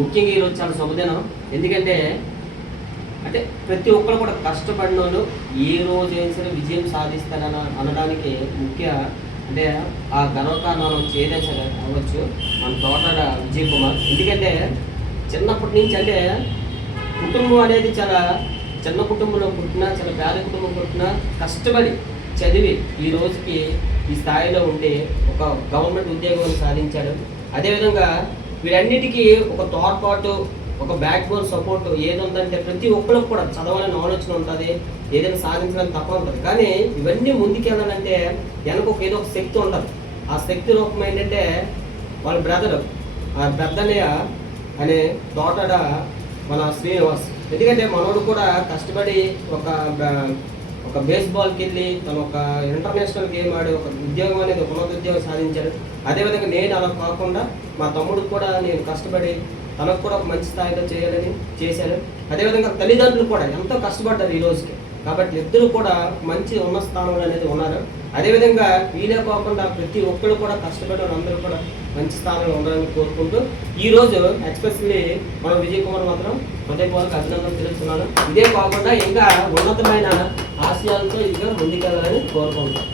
ముఖ్యంగా ఈరోజు చాలా శుభదినం. ఎందుకంటే అంటే ప్రతి ఒక్కరు కూడా కష్టపడిన వాళ్ళు ఏ రోజైనా సరే విజయం సాధిస్తారని అనడానికి ముఖ్య అంటే ఆ గర్వకారణాలు వచ్చి ఏదైనా సరే అవ్వచ్చు మన తోట విజయ్ కుమార్. ఎందుకంటే చిన్నప్పటి నుంచి అంటే కుటుంబం అనేది చాలా చిన్న కుటుంబంలో పుట్టినా, చాలా పేద కుటుంబం పుట్టినా కష్టపడి చదివి ఈ రోజుకి ఈ స్థాయిలో ఉండి ఒక గవర్నమెంట్ ఉద్యోగం సాధించాడు. అదేవిధంగా వీరన్నిటికీ ఒక తోడ్పాటు, ఒక బ్యాక్ బోన్ సపోర్ట్ ఏది ఉందంటే ప్రతి ఒక్కరికి కూడా చదవాలని ఆలోచన ఉంటుంది, ఏదైనా సాధించాలని తప్ప ఉంటుంది. కానీ ఇవన్నీ ముందుకెళ్ళాలంటే వెనక ఏదో ఒక శక్తి ఉంటుంది. ఆ శక్తి రూపం ఏంటంటే వాళ్ళ బ్రదరు ఆ పెద్దన్నయ్య అనే తోటడ మన శ్రీనివాస్. ఎందుకంటే మనోడు కూడా కష్టపడి ఒక బేస్బాల్కి వెళ్ళి తను ఒక ఇంటర్నేషనల్ గేమ్ ఆడి ఒక ఉద్యోగం అనేది ఉన్నత ఉద్యోగం సాధించాడు. అదేవిధంగా నేను అలా కాకుండా మా తమ్ముడికి కూడా నేను కష్టపడి తనకు కూడా ఒక మంచి స్థాయిలో చేయాలని చేశాను. అదేవిధంగా తల్లిదండ్రులు కూడా ఎంతో కష్టపడ్డారు ఈ రోజుకి. కాబట్టి ఇద్దరు కూడా మంచి ఉన్న స్థానంలో అనేది ఉన్నారు. అదేవిధంగా వీలే కాకుండా ప్రతి ఒక్కరు కూడా కష్టపడి అందరూ కూడా మంచి స్థానంలో ఉండాలని కోరుకుంటూ ఈరోజు ఎక్స్పెషల్లీ మన విజయ్ కుమార్ మాత్రం హృదయపూర్వక అభినందనలు తెలుస్తున్నాను. ఇదే కాకుండా ఇంకా ఉన్నతమైన ఆశయాలతో ఇదిగా ముందుకెళ్ళాలని కోరుకుంటాం.